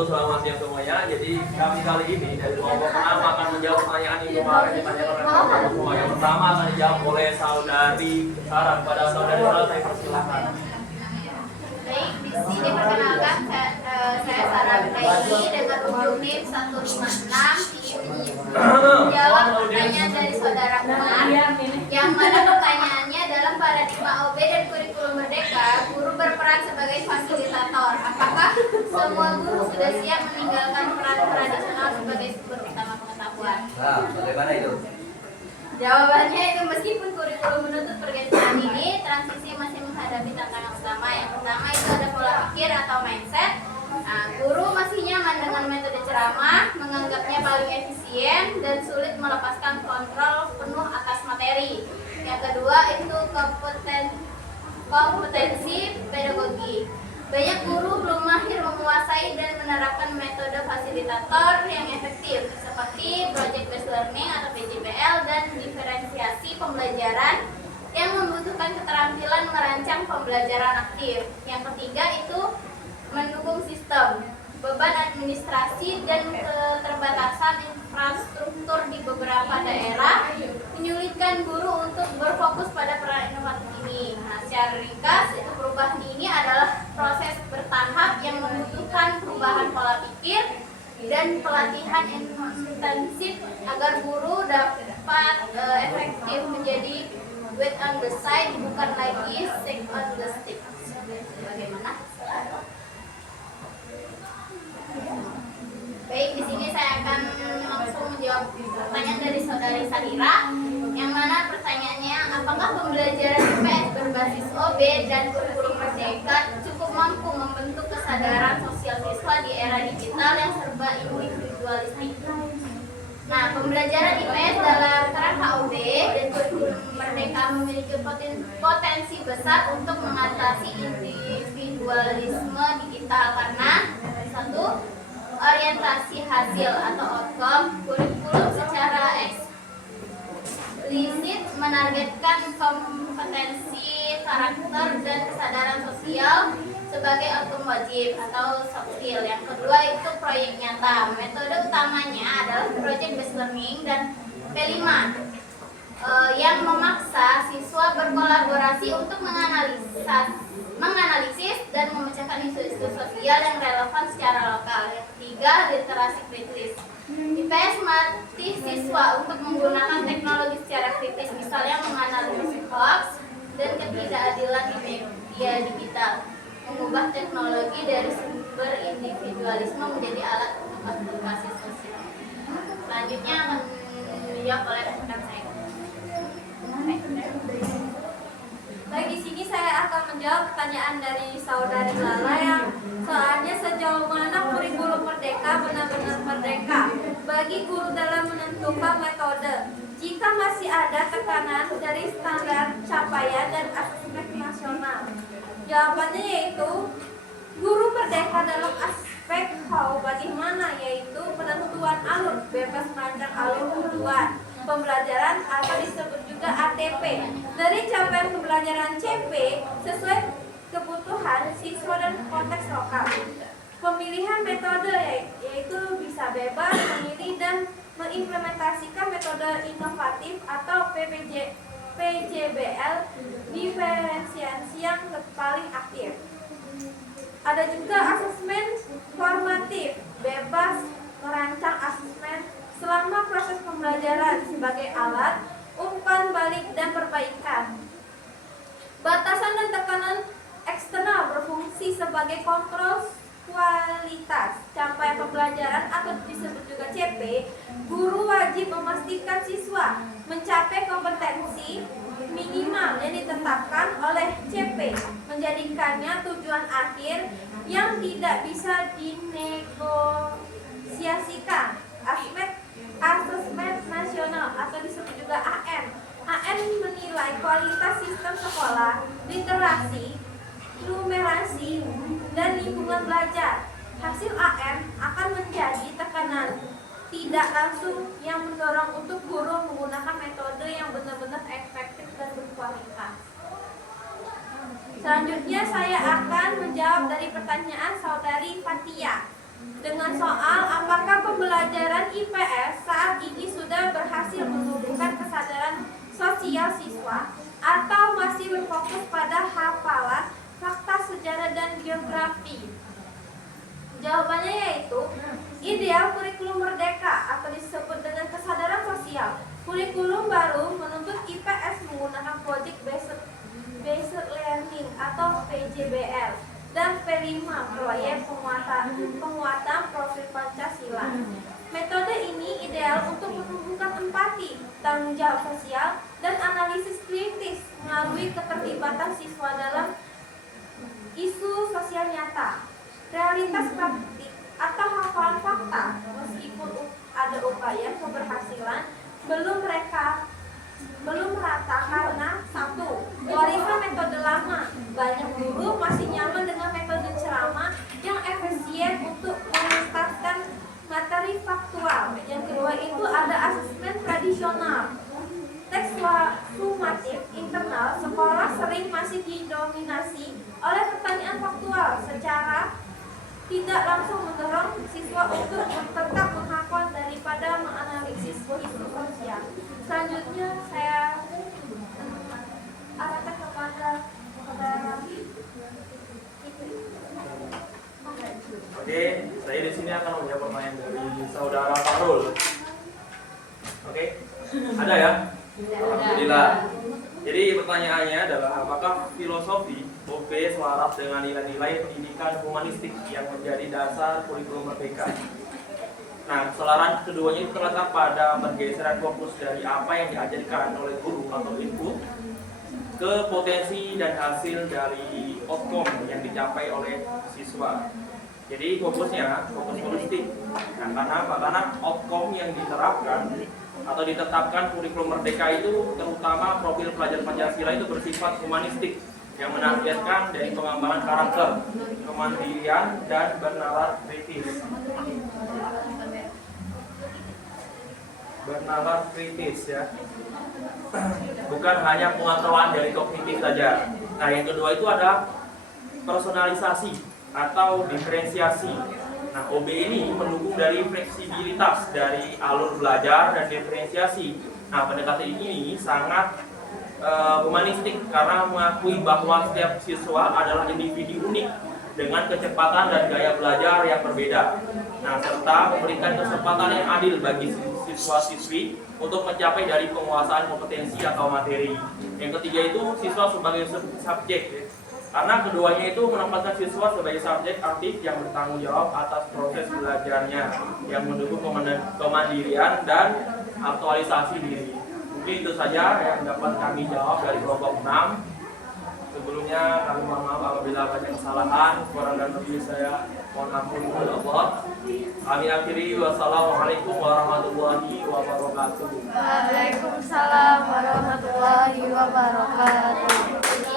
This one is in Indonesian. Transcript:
Halo, selamat siang semuanya. Jadi kami kali ini dari kelompok pertama akan menjawab pertanyaan yang kemarin ditanyakan oleh kelompok semua. Yang pertama akan dijawab oleh saudari Sarah. Pada saudari Sarah saya persilahkan. Baik, di sini perkenalkan saya Sarah Daini dengan ujung NIM 156 ingin menjawab pertanyaan dari saudara Umar, yang mana pertanyaannya dalam paradigma OB dan kurikulum merdeka, guru berperan sebagai fasilitator. Apakah semua guru sudah siap meninggalkan peran tradisional sebagai sumber utama pengetahuan? Nah, bagaimana itu? Jawabannya itu meskipun kurikulum menuntut pergeseran ini, transisi masih menghadapi tantangan utama. Yang pertama itu ada pola pikir atau mindset. Nah, guru masih nyaman dengan metode ceramah, menganggapnya paling efisien dan sulit melepaskan kontrol penuh atas materi. Yang kedua itu kompetensi pedagogi. Banyak guru belum mahir menguasai dan menerapkan metode fasilitator yang efektif seperti project based learning atau PJBL dan diferensiasi pembelajaran yang membutuhkan keterampilan merancang pembelajaran aktif. Yang ketiga itu mendukung sistem. Beban administrasi dan keterbatasan infrastruktur di beberapa daerah menyulitkan guru untuk berfokus pada peran inovatif ini. Nah, secara ringkas, itu perubahan ini adalah proses bertahap yang membutuhkan perubahan pola pikir dan pelatihan intensif agar guru dapat efektif menjadi weight on the side, bukan lagi stick on the stick. Bagaimana? Baik, di sini saya akan langsung menjawab pertanyaan dari saudari Sadira, yang mana pertanyaannya, apakah pembelajaran IPS berbasis OB dan kurikulum merdeka cukup mampu membentuk kesadaran sosial siswa di era digital yang serba individualistik? Nah, pembelajaran IPS dalam kerangka OB dan kurikulum merdeka memiliki potensi besar untuk mengatasi individualisme digital karena satu, orientasi hasil atau outcome. Kurikulum secara eksplisit menargetkan kompetensi karakter dan kesadaran sosial sebagai outcome wajib atau soft skill. Yang kedua itu proyek nyata. Metode utamanya adalah project based learning dan P5 yang memaksa siswa berkolaborasi untuk menganalisis dan memecahkan isu-isu sosial yang relevan secara lokal. Yang ketiga, literasi kritis. IPS melatih siswa untuk menggunakan teknologi secara kritis, misalnya menganalisis hoax dan ketidakadilan di media digital, mengubah teknologi dari sumber individualisme menjadi alat untuk aplikasi sosial. Selanjutnya akan dijawab oleh rekan saya. Baik, di sini saya akan menjawab pertanyaan dari saudari Lala yang soalnya sejauh mana kurikulum merdeka benar-benar merdeka bagi guru dalam menentukan metode jika masih ada tekanan dari standar capaian dan aspek nasional. Jawabannya yaitu guru merdeka dalam aspek bagaimana, yaitu penentuan alur bebas merancang alur tujuan pembelajaran atau disebut juga ATP dari capaian pembelajaran CP sesuai kebutuhan siswa dan konteks lokal. Pemilihan metode yaitu bisa bebas memilih dan mengimplementasikan metode inovatif atau PJBL diferensiasi yang paling aktif. Ada juga asesmen formatif, bebas merancang asesmen selama proses pembelajaran sebagai alat umpan balik dan perbaikan. Batasan dan tekanan eksternal berfungsi sebagai kontrol kualitas capaian pembelajaran atau disebut juga CP. Guru wajib memastikan siswa mencapai kompetensi minimal yang ditetapkan oleh CP, menjadikannya tujuan akhir yang tidak bisa dinegosiasikan. Asesmen nasional atau disebut juga AN. AN menilai kualitas sistem sekolah, literasi, numerasi, dan lingkungan belajar. Hasil AN akan menjadi tekanan tidak langsung yang mendorong untuk guru menggunakan metode yang benar-benar efektif dan berkualitas. Selanjutnya saya akan menjawab dari pertanyaan saudari Fatia. dengan soal apakah pembelajaran IPS saat ini sudah berhasil menumbuhkan kesadaran sosial siswa atau masih berfokus pada hafalan fakta sejarah dan geografi. Jawabannya yaitu ideal kurikulum merdeka atau disebut dengan kesadaran sosial. Kurikulum baru menuntut IPS menggunakan Project Based Learning atau PJBL dan P5 proyek penguatan profil Pancasila. Metode ini ideal untuk menumbuhkan empati, tanggung jawab sosial, dan analisis kritis melalui keterlibatan siswa dalam isu sosial nyata. Realitas praktik atau hafalan fakta, meskipun ada upaya keberhasilan, belum merata karena satu, warisan metode lama. Banyak guru masih nyaman dengan metode ceramah yang efisien untuk menuntaskan materi faktual. Yang kedua itu ada asesmen tradisional. Teks sumatif internal sekolah sering masih didominasi oleh pertanyaan faktual secara tidak langsung mendorong siswa untuk tetap menghafal daripada menganalisis isu sosial. Selanjutnya saya arahkan kepada Oke, saya di sini akan menjawab pertanyaan dari saudara Farul. Oke, ada ya? Alhamdulillah. Jadi pertanyaannya adalah apakah filosofi OB selaras dengan nilai-nilai pendidikan humanistik yang menjadi dasar kurikulum merdeka? Nah, kesalahan keduanya itu terletak pada pergeseran fokus dari apa yang diajarkan oleh guru atau input ke potensi dan hasil dari outcome yang dicapai oleh siswa. Jadi fokus holistik. Nah, karena apa? Karena outcome yang diterapkan atau ditetapkan kurikulum merdeka itu terutama profil pelajar Pancasila itu bersifat humanistik yang menargetkan dari pengembangan karakter, kemandirian, dan bernalar kritis. Bernalar kritis ya. Bukan hanya pengetahuan dari kognitif saja. Nah, yang kedua itu ada personalisasi atau diferensiasi. Nah, OB ini mendukung dari fleksibilitas dari alur belajar dan diferensiasi. Nah, pendekatan ini sangat humanistik karena mengakui bahwa setiap siswa adalah individu unik dengan kecepatan dan gaya belajar yang berbeda. Nah, serta memberikan kesempatan yang adil bagi siswa-siswi untuk mencapai dari penguasaan kompetensi atau materi. Yang ketiga itu siswa sebagai subjek ya. Karena keduanya itu menempatkan siswa sebagai subjek aktif yang bertanggung jawab atas proses belajarnya yang mendukung kemandirian dan aktualisasi diri. Mungkin itu saja yang dapat kami jawab dari kelompok 6. Sebelumnya kami mohon maaf apabila banyak kesalahan, kurang dan lebih saya mohon ampun kepada Allah. Kami akhiri, wassalamualaikum warahmatullahi wabarakatuh. Waalaikumsalam warahmatullahi wabarakatuh.